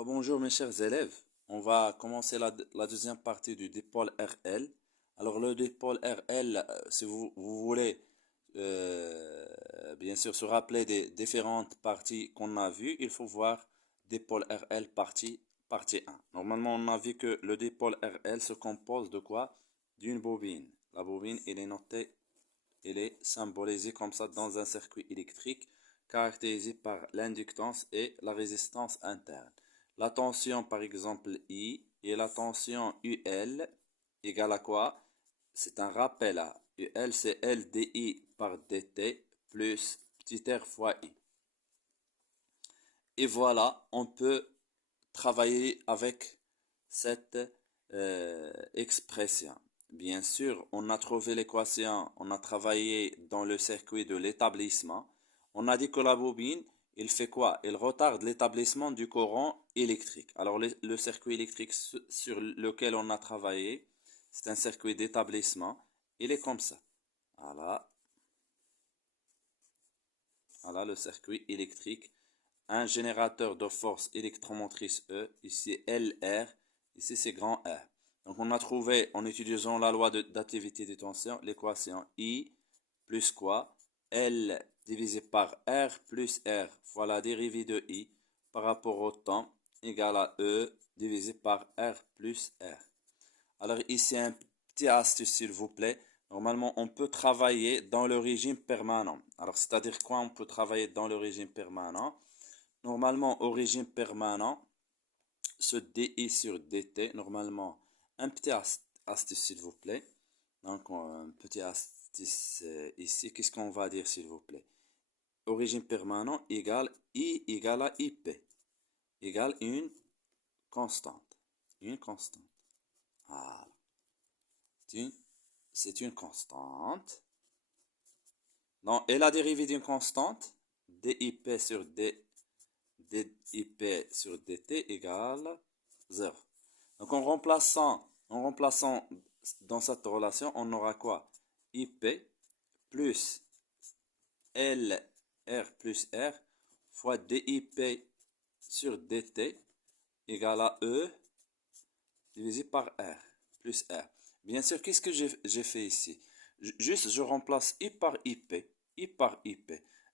Alors bonjour mes chers élèves, on va commencer la deuxième partie du dipôle RL. Alors le dipôle RL, si vous voulez bien sûr se rappeler des différentes parties qu'on a vues, il faut voir dipôle RL partie 1. Normalement on a vu que le dipôle RL se compose de quoi? D'une bobine. La bobine elle est symbolisée comme ça dans un circuit électrique caractérisé par l'inductance et la résistance interne. La tension par exemple I et la tension UL égale à quoi? C'est un rappel à UL, c'est LDI par DT plus petit r fois I. Et voilà, on peut travailler avec cette expression. Bien sûr, on a trouvé l'équation, on a travaillé dans le circuit de l'établissement. On a dit que la bobine, il fait quoi? Il retarde l'établissement du courant électrique. Alors le circuit électrique sur lequel on a travaillé, c'est un circuit d'établissement. Il est comme ça. Voilà, voilà le circuit électrique. Un générateur de force électromotrice E, ici LR, ici c'est grand R. Donc on a trouvé, en utilisant la loi d'activité de tension, l'équation I plus quoi? L divisé par R plus R fois la dérivée de I par rapport au temps égale à E divisé par R plus R. Alors ici un petit astuce s'il vous plaît. Normalement on peut travailler dans le régime permanent. Alors c'est-à-dire quoi? On peut travailler dans le régime permanent. Normalement, au régime permanent, ce dI sur dt, normalement, un petit astuce s'il vous plaît. Donc, un petit astuce ici. Qu'est-ce qu'on va dire s'il vous plaît? Au régime permanent égale I égale à IP, égale une constante. Une constante. Voilà. C'est une constante. Donc, et la dérivée d'une constante, dIP sur dIP sur dt égale 0. Donc en remplaçant dans cette relation, on aura quoi? IP plus LR plus R fois DIP sur DT égale à E divisé par R plus R. Bien sûr, qu'est-ce que j'ai fait ici? Juste, je remplace I par IP. I par IP.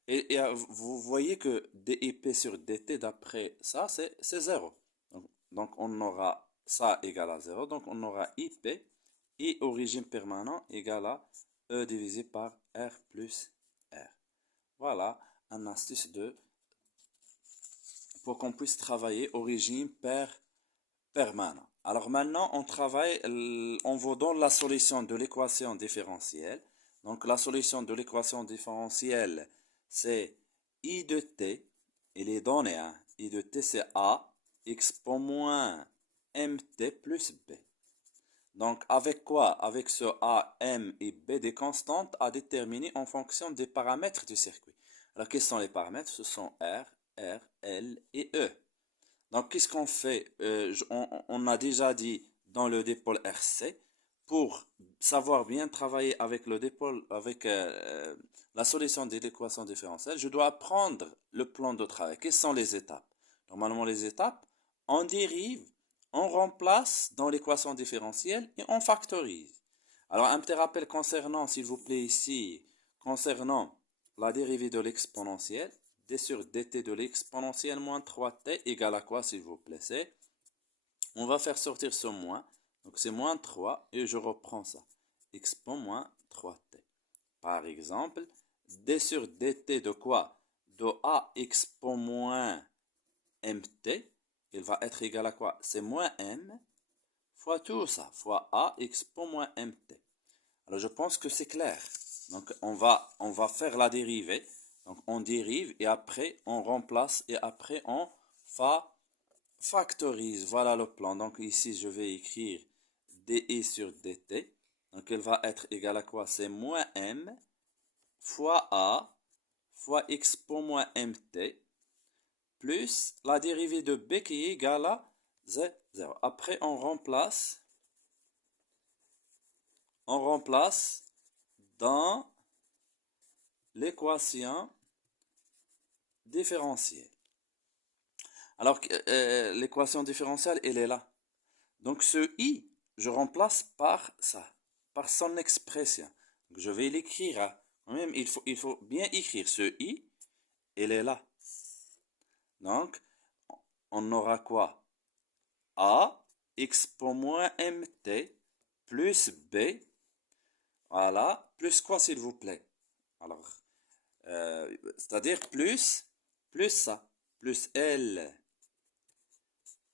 Et vous voyez que DIP sur DT, d'après ça, c'est 0. Donc, on aura ça égale à 0. Donc, on aura IP. I au régime permanent égale à E divisé par R plus R. Voilà un astuce pour qu'on puisse travailler au régime permanent. Alors maintenant, on vous donne la solution de l'équation différentielle. Donc la solution de l'équation différentielle, c'est I de t, il est donné, hein. I de t c'est A, expo moins mt plus b. Donc avec quoi? Avec ce A, M et B des constantes à déterminer en fonction des paramètres du circuit. Alors quels sont les paramètres? Ce sont R, R, L et E. Donc, qu'est-ce qu'on fait? On a déjà dit dans le dipôle RC, pour savoir bien travailler avec le dipôle, avec la solution de l'équation différentielle, je dois apprendre le plan de travail. Quelles sont les étapes? Normalement, les étapes, on dérive, on remplace dans l'équation différentielle et on factorise. Alors, un petit rappel concernant, s'il vous plaît, ici, concernant la dérivée de l'exponentielle d sur dt de l'exponentielle moins 3t égale à quoi, s'il vous plaît? On va faire sortir ce moins. Donc c'est moins 3 et je reprends ça. Expo moins 3t. Par exemple, d sur dt de quoi? De a expo moins mt. Il va être égal à quoi? C'est moins m fois tout ça, fois a expo moins mt. Alors je pense que c'est clair. Donc on va faire la dérivée. Donc on dérive et après on remplace et après on factorise. Voilà le plan. Donc ici je vais écrire dI sur dt. Donc elle va être égale à quoi? C'est moins m fois a fois expo moins mt plus la dérivée de b qui est égale à 0. Après on remplace dans l'équation différentielle. Alors que l'équation différentielle, elle est là. Donc ce i, je remplace par ça, par son expression. Donc, je vais l'écrire. Hein. Quand même, il faut bien écrire ce i, elle est là. Donc, on aura quoi? A, expo moins mt, plus b, voilà, plus quoi s'il vous plaît? Alors, c'est-à-dire plus ça, plus L,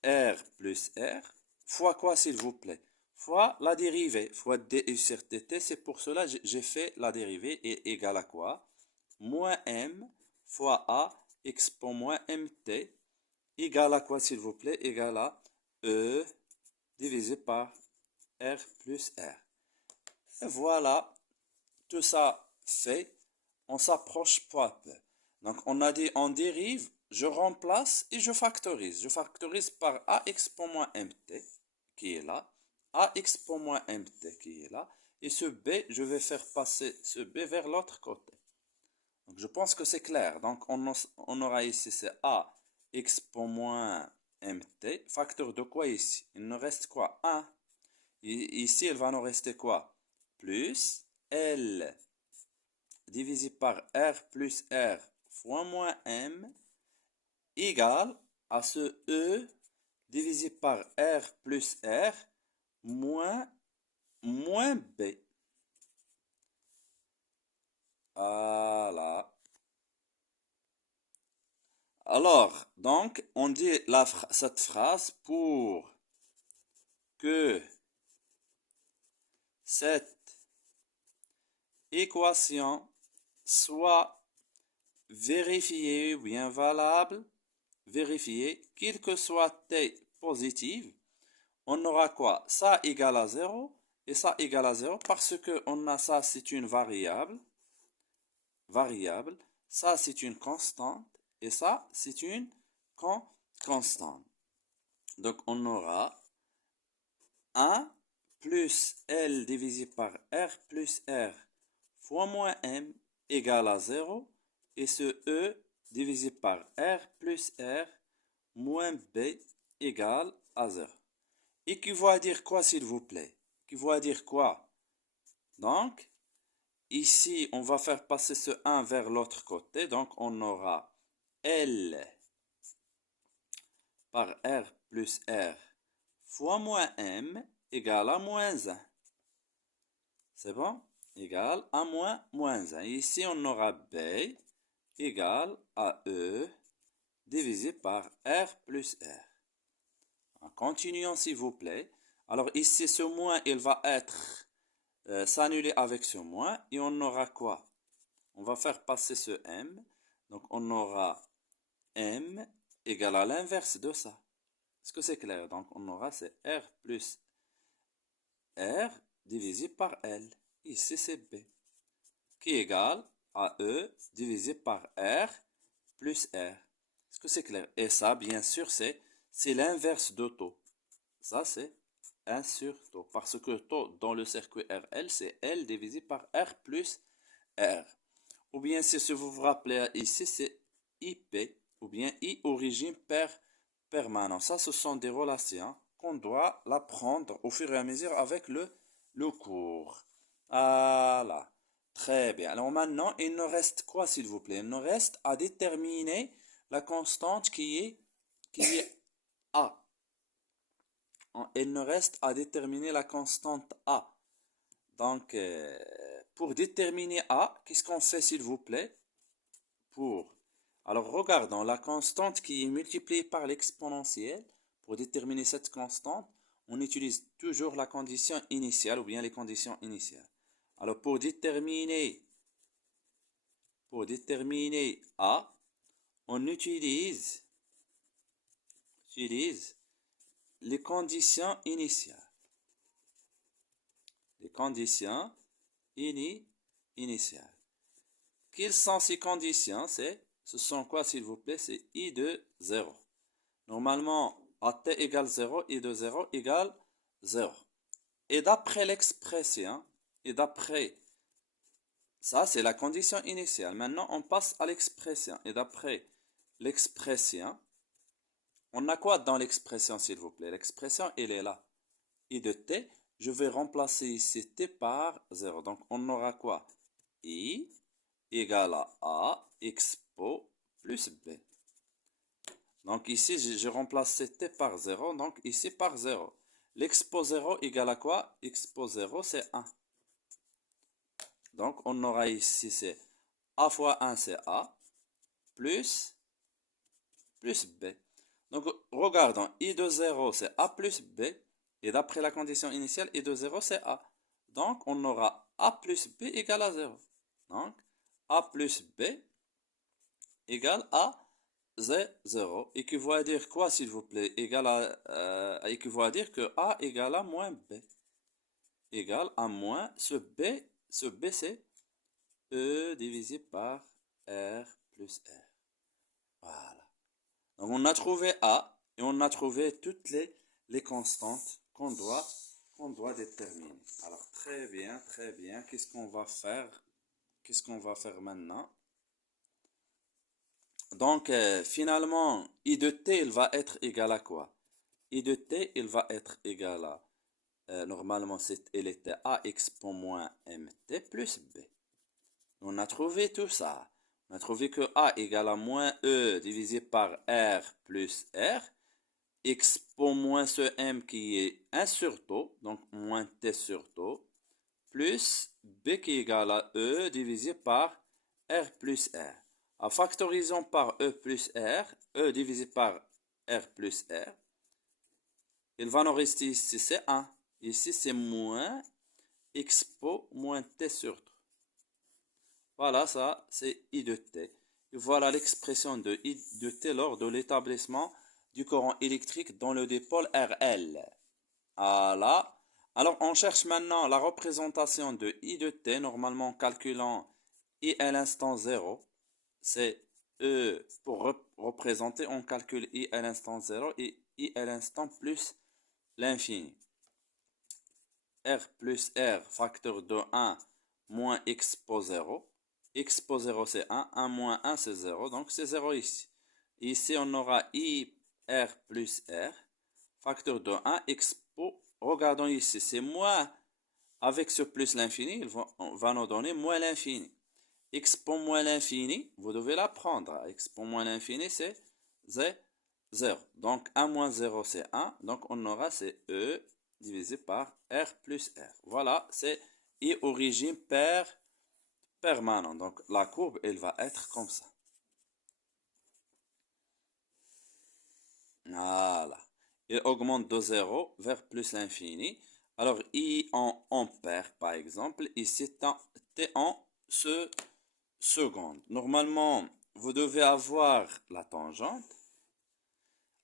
R plus R, fois quoi s'il vous plaît? Fois la dérivée, fois du sur dt, c'est pour cela que j'ai fait la dérivée est égale à quoi? Moins m fois a expo moins mt égale à quoi s'il vous plaît? Égale à E divisé par R plus R. Et voilà, tout ça fait, on s'approche peu à peu. Donc on a dit on dérive, je remplace et je factorise. Je factorise par a expo moins mt qui est là, a expo moins mt qui est là, et ce b, je vais faire passer ce b vers l'autre côté. Donc je pense que c'est clair. Donc on aura ici c'est a expo moins mt, facteur de quoi ici? Il nous reste quoi? 1. Ici, il va nous rester quoi? Plus L divisé par R plus R fois moins M égale à ce E divisé par R plus R moins B. Voilà. Alors, donc, on dit cette phrase pour que cette équation soit vérifiée ou bien valable, vérifier, quel que soit t positive, on aura quoi? Ça égale à 0 et ça égale à 0 parce que on a ça, c'est une variable, ça c'est une constante et ça c'est une constante. Donc on aura 1 plus L divisé par R plus R fois moins M égale à 0 et ce E divisé par R plus R moins B égale à 0. Et qui va dire quoi s'il vous plaît? Qui va dire quoi? Donc, ici, on va faire passer ce 1 vers l'autre côté. Donc, on aura L par R plus R fois moins M égale à moins 1. C'est bon? Égale à moins 1. Ici, on aura B égale à E divisé par R plus R. Continuons s'il vous plaît. Alors ici, ce moins, il va être s'annuler avec ce moins et on aura quoi? On va faire passer ce M. Donc on aura M égale à l'inverse de ça. Est-ce que c'est clair? Donc on aura c'est R plus R divisé par L. Ici c'est B. Qui est égal à E divisé par R plus R. Est-ce que c'est clair? Et ça, bien sûr, c'est l'inverse de taux. Ça, c'est 1 sur taux. Parce que taux dans le circuit RL, c'est L divisé par R plus R. Ou bien, si vous vous rappelez ici, c'est IP. Ou bien I origine permanent. Ça, ce sont des relations qu'on doit l'apprendre au fur et à mesure avec le cours. Voilà. Très bien. Alors maintenant, il nous reste quoi, s'il vous plaît? Il nous reste à déterminer la constante qui est A. Il nous reste à déterminer la constante A. Donc, pour déterminer A, qu'est-ce qu'on fait, s'il vous plaît? Alors, regardons la constante qui est multipliée par l'exponentielle. Pour déterminer cette constante, on utilise toujours la condition initiale ou bien les conditions initiales. Alors, pour déterminer A, on utilise les conditions initiales. Les conditions initiales. Quelles sont ces conditions? Ce sont quoi, s'il vous plaît? C'est I de 0. Normalement, à t égale 0, I de 0 égale 0. Et d'après l'expression, ça, c'est la condition initiale. Maintenant, on passe à l'expression. Et d'après l'expression, on a quoi dans l'expression, s'il vous plaît? L'expression, elle est là. I de t, je vais remplacer ici t par 0. Donc, on aura quoi? I égale à A expo plus B. Donc, ici, je remplace t par 0. Donc, ici par 0. L'expo 0 égale à quoi? Expo 0, c'est 1. Donc, on aura ici, c'est A fois 1, c'est A, plus B. Donc, regardons, I de 0, c'est A plus B. Et d'après la condition initiale, I de 0, c'est A. Donc, on aura A plus B égale à 0. Donc, A plus B égale à 0. Équivaut à dire quoi, s'il vous plaît? Équivaut à dire que A égale à moins B. Égale à moins ce B c'est E divisé par R plus R. Voilà. Donc on a trouvé A et on a trouvé toutes les constantes qu'on doit déterminer. Alors très bien, très bien. Qu'est-ce qu'on va faire? Qu'est-ce qu'on va faire maintenant? Donc finalement, I de t, il va être égal à quoi? I de t, il va être égal à, normalement, il était A expo moins mt plus B. On a trouvé tout ça. On a trouvé que A égale à moins E divisé par R plus R. Expo moins ce M qui est 1 sur tau, donc moins T sur tau, plus B qui est égal à E divisé par R plus R. En factorisant par E plus R, E divisé par R plus R, il va nous rester ici, c'est 1. Ici, c'est moins expo moins T sur tau. Voilà, ça, c'est I de T. Et voilà l'expression de I de T lors de l'établissement du courant électrique dans le dipôle RL. Voilà. Alors, on cherche maintenant la représentation de I de T, normalement en calculant I à l'instant 0. C'est E pour représenter, on calcule I à l'instant 0 et I à l'instant plus l'infini. R plus R, facteur de 1, moins expo 0. Expo 0, c'est 1. 1 moins 1, c'est 0. Donc, c'est 0 ici. Ici, on aura I R plus R, facteur de 1, expo. Regardons ici, c'est moins. Avec ce plus l'infini, il va nous donner moins l'infini. Expo moins l'infini, vous devez l'apprendre. Expo moins l'infini, c'est 0. Donc, 1 moins 0, c'est 1. Donc, on aura, c'est E divisé par R plus R. Voilà, c'est I au régime permanent. Donc, la courbe, elle va être comme ça. Voilà. Il augmente de 0 vers plus l'infini. Alors, I en ampères, par exemple, ici, T en secondes. Normalement, vous devez avoir la tangente.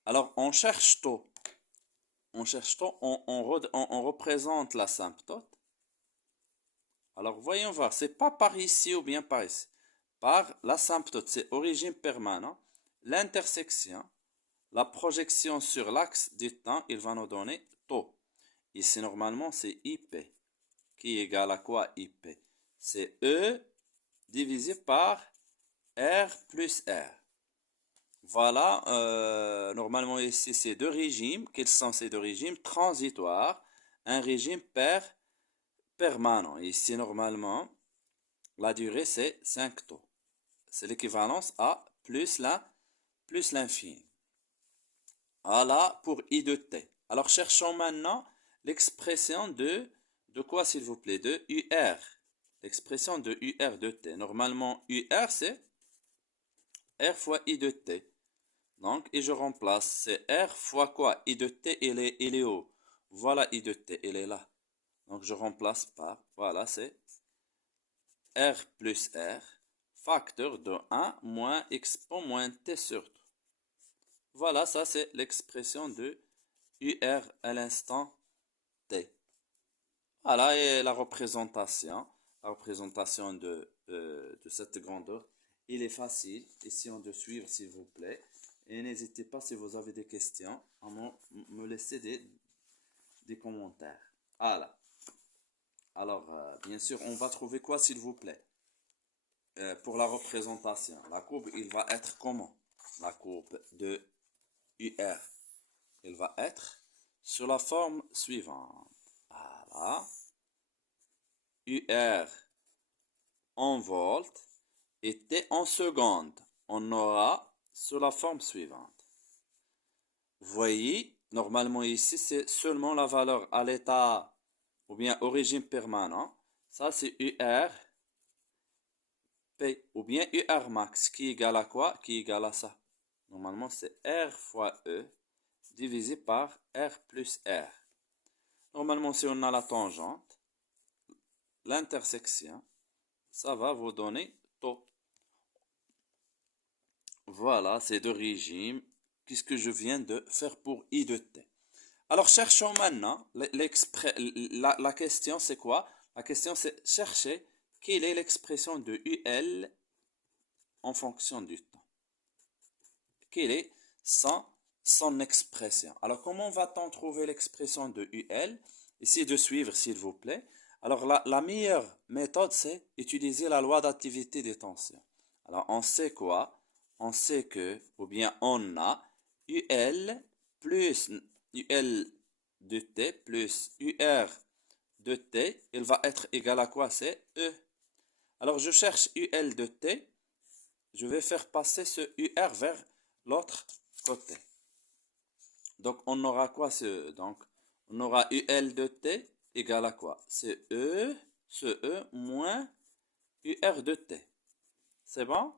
Alors, on cherche taux. On cherche taux, on représente l'asymptote. Alors, voyons voir. C'est pas par ici ou bien par ici. Par l'asymptote, c'est origine permanente. L'intersection, la projection sur l'axe du temps, il va nous donner taux. Ici, normalement, c'est IP. Qui est égal à quoi IP? C'est E divisé par R plus R. Voilà, normalement ici, c'est deux régimes. Quels sont ces deux régimes? Transitoires, un régime permanent. Ici, normalement, la durée, c'est 5 taux. C'est l'équivalence à plus l'infini. Voilà pour I de t. Alors, cherchons maintenant l'expression de quoi, s'il vous plaît? De UR. L'expression de UR de t. Normalement, UR, c'est R fois I de t. Donc, et je remplace, c'est R fois quoi? I de t, il est où? Voilà I de t, il est là. Donc, je remplace par, voilà, c'est R plus R, facteur de 1 moins expo moins t sur 2. Voilà, ça c'est l'expression de UR à l'instant t. Voilà, et la représentation de cette grandeur, il est facile. Essayons de suivre, s'il vous plaît. Et n'hésitez pas, si vous avez des questions, à me laisser des commentaires. Voilà. Alors, bien sûr, on va trouver quoi, s'il vous plaît? Pour la représentation, la courbe, il va être comment? La courbe de UR, il va être sur la forme suivante. Voilà. UR en volts et T en secondes. On aura sur la forme suivante. Vous voyez, normalement ici, c'est seulement la valeur à l'état ou bien au régime permanent. Ça, c'est UR P ou bien UR max qui est égal à quoi? Qui est égal à ça. Normalement, c'est R fois E divisé par R plus R. Normalement, si on a la tangente, l'intersection, ça va vous donner taux. Voilà, ces deux régimes. Qu'est-ce que je viens de faire pour I de T? Alors, cherchons maintenant, la question c'est quoi? La question c'est chercher quelle est l'expression de UL en fonction du temps. Quelle est son expression? Alors, comment va-t-on trouver l'expression de UL? Essayez de suivre, s'il vous plaît. Alors, la meilleure méthode, c'est utiliser la loi d'activité des tensions. Alors, on sait quoi? On sait que, ou bien on a UL plus UL de T plus UR de T, il va être égal à quoi? C'est E. Alors, je cherche UL de T. Je vais faire passer ce UR vers l'autre côté. Donc, on aura quoi donc, on aura UL de T égale à quoi? C'est E, ce E moins UR de T. C'est bon?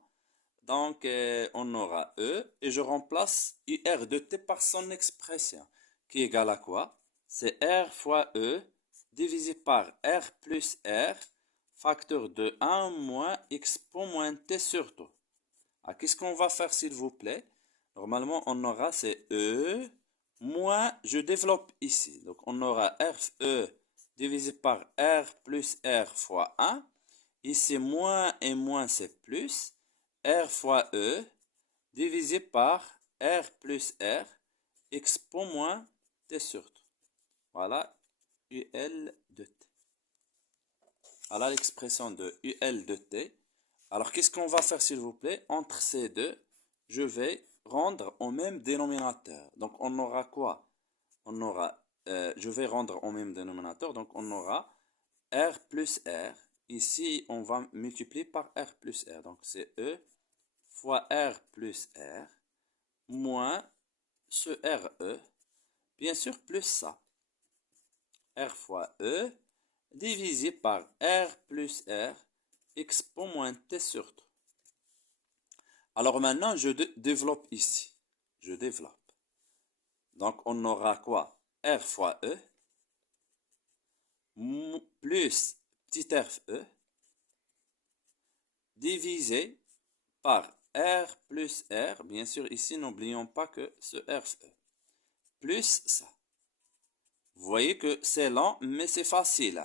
Donc, on aura E et je remplace UR de T par son expression qui est égale à quoi? C'est R fois E divisé par R plus R facteur de 1 moins expo moins T sur tout. Ah, qu'est-ce qu'on va faire s'il vous plaît? Normalement, on aura c'est E moins, je développe ici. Donc, on aura RE divisé par R plus R fois 1. Ici, moins et moins, c'est plus. R fois E divisé par R plus R expo moins T sur tout. Voilà, UL de T. Voilà l'expression de UL de T. Alors, qu'est-ce qu'on va faire, s'il vous plaît? Entre ces deux, je vais rendre au même dénominateur. Donc, on aura quoi? On aura, je vais rendre au même dénominateur. Donc, on aura R plus R. Ici, on va multiplier par R plus R. Donc, c'est E fois R plus R moins ce RE, bien sûr, plus ça. R fois E divisé par R plus R expo moins T sur tout. Alors maintenant, je développe ici. Je développe. Donc, on aura quoi? R fois E plus petit r E divisé par R plus R. Bien sûr, ici, n'oublions pas que ce R E plus ça. Vous voyez que c'est lent, mais c'est facile.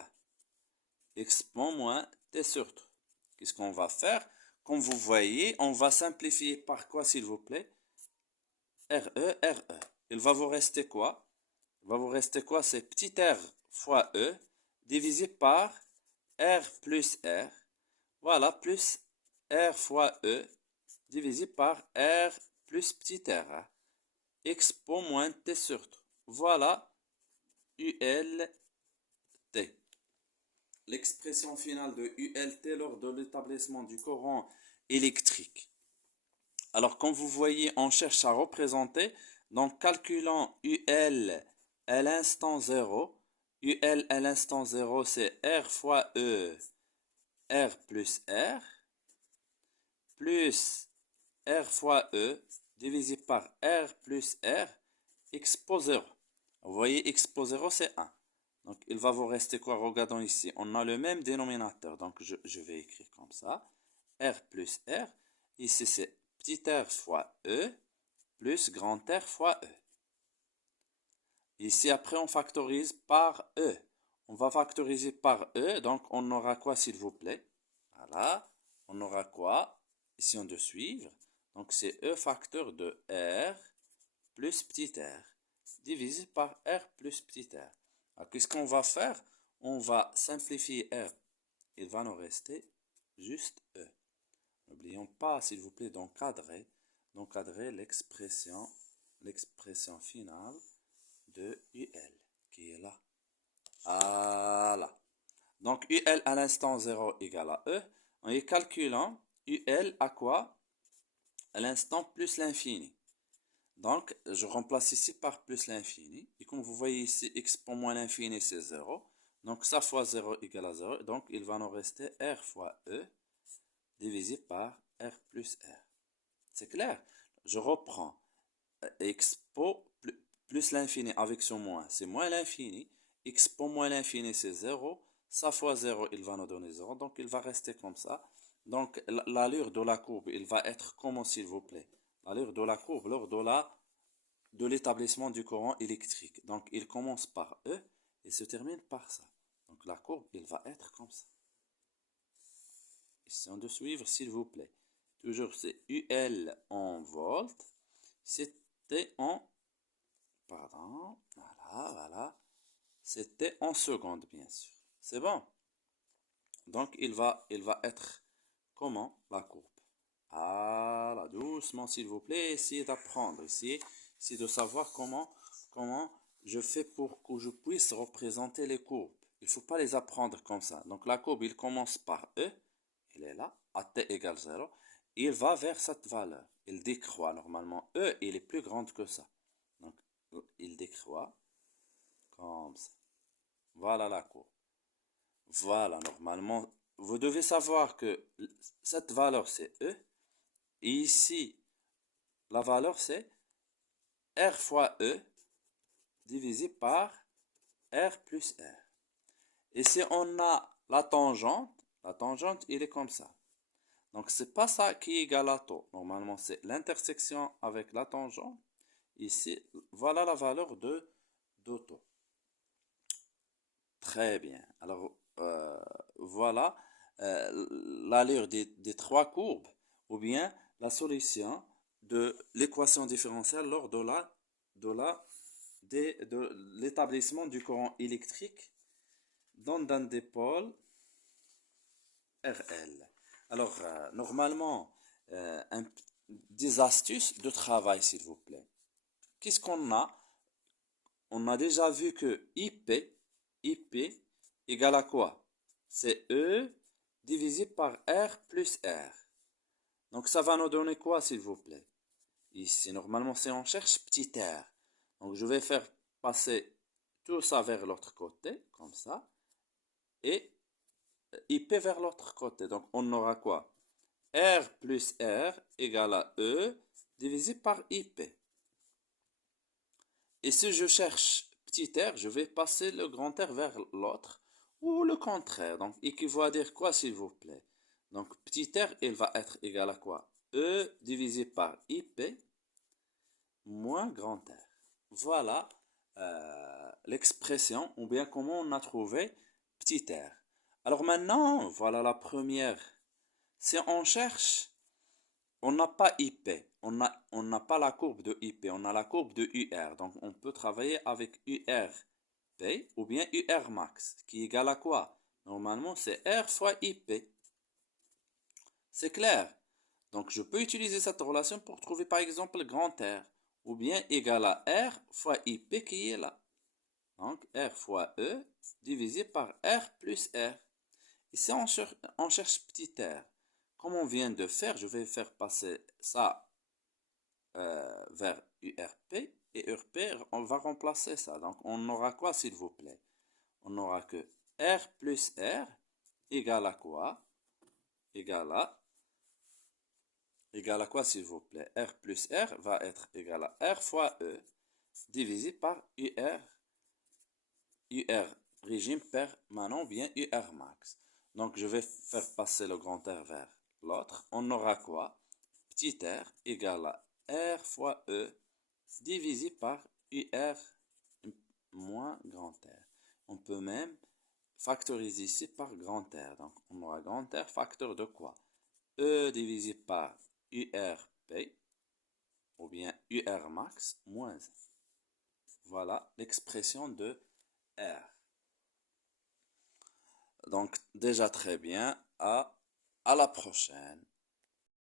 Expo moins T sur tout. Qu'est-ce qu'on va faire? Comme vous voyez, on va simplifier par quoi, s'il vous plaît? RE, RE. Il va vous rester quoi? Il va vous rester quoi? C'est petit r fois E divisé par R plus R. Voilà, plus R fois E divisé par R plus petit r. Expo moins T sur tout. Voilà ULT. L'expression finale de ULT lors de l'établissement du courant électrique. Alors, comme vous voyez, on cherche à représenter. Donc, calculant UL à l'instant 0. UL à l'instant 0, c'est R fois E, R plus R, plus R fois E, divisé par R plus R, expo 0. Vous voyez, expo 0, c'est 1. Donc, il va vous rester quoi? Regardons ici. On a le même dénominateur. Donc, je vais écrire comme ça. R plus R. Ici, c'est petit r fois E plus grand R fois E. Ici, après, on factorise par E. On va factoriser par E. Donc, on aura quoi, s'il vous plaît? Voilà. On aura quoi? Ici, on doit suivre. Donc, c'est E facteur de R plus petit r divisé par R plus petit r. Alors, qu'est-ce qu'on va faire? On va simplifier R. Il va nous rester juste E. N'oublions pas, s'il vous plaît, d'encadrer l'expression l'expression finale de UL, qui est là. Voilà. Donc, UL à l'instant 0 égale à E. En y calculant, UL à quoi? À l'instant plus l'infini. Donc, je remplace ici par plus l'infini. Et comme vous voyez ici, x pour moins l'infini, c'est 0. Donc, ça fois 0 égale à 0. Donc, il va nous rester R fois E divisé par R plus R. C'est clair? Je reprends. Expo plus l'infini avec ce moins, c'est moins l'infini. Expo moins l'infini, c'est 0. Ça fois 0, il va nous donner 0. Donc, il va rester comme ça. Donc, l'allure de la courbe, il va être comment, s'il vous plaît? L'allure de la courbe, lors de l'établissement du courant électrique. Donc, il commence par E et se termine par ça. Donc, la courbe, il va être comme ça. Essayons de suivre, s'il vous plaît. Toujours, c'est UL en volts. C'était en... Pardon. Voilà. C'était en secondes, bien sûr. C'est bon. Donc, il va être comment, la courbe? Voilà, doucement, s'il vous plaît. Essayez d'apprendre. Essayez de savoir comment je fais pour que je puisse représenter les courbes. Il ne faut pas les apprendre comme ça. Donc, la courbe, il commence par E. Il est là, à t égale 0. Il va vers cette valeur. Il décroît normalement. E, il est plus grand que ça. Donc, il décroît comme ça. Voilà la courbe. Voilà, normalement, vous devez savoir que cette valeur, c'est E. Et ici, la valeur, c'est R fois E divisé par R plus R. Et si on a la tangente, il est comme ça. Donc, c'est pas ça qui est égal à taux. Normalement, c'est l'intersection avec la tangente. Ici, voilà la valeur de taux. Très bien. Alors, voilà l'allure des trois courbes, ou bien la solution de l'équation différentielle lors de l'établissement du courant électrique dans un dipôle RL. Alors, normalement, des astuces de travail, s'il vous plaît. Qu'est-ce qu'on a? On a déjà vu que IP égale à quoi? C'est E divisé par R plus R. Donc, ça va nous donner quoi, s'il vous plaît? Ici, normalement, c'est on cherche petit r. Donc, je vais faire passer tout ça vers l'autre côté, comme ça. Et IP vers l'autre côté. Donc, on aura quoi? R plus R égale à E divisé par IP. Et si je cherche petit r, je vais passer le grand R vers l'autre. Ou le contraire. Donc, équivaut à dire quoi, s'il vous plaît? Donc, petit r, il va être égal à quoi? E divisé par IP moins grand R. Voilà l'expression, ou bien comment on a trouvé petit r. Alors maintenant, voilà la première. Si on cherche, on n'a pas IP, on n'a pas la courbe de IP, on a la courbe de UR. Donc on peut travailler avec URP ou bien UR max, qui est égal à quoi? Normalement, c'est R fois IP. C'est clair. Donc je peux utiliser cette relation pour trouver par exemple grand R, ou bien égal à R fois IP qui est là. Donc R fois E divisé par R plus R. Ici on cherche petit r. Comme on vient de faire, je vais faire passer ça vers URP. Et URP, on va remplacer ça. Donc on aura quoi, s'il vous plaît? On aura que R plus R égale à quoi? Égale à quoi, s'il vous plaît? R plus R va être égal à R fois E divisé par UR régime permanent, bien UR max. Donc je vais faire passer le grand R vers l'autre. On aura quoi? Petit r égale à R fois E divisé par UR moins grand R. On peut même factoriser ici par grand R. Donc on aura grand R facteur de quoi? E divisé par URP ou bien UR max moins 1. Voilà l'expression de R. Donc déjà très bien, à la prochaine.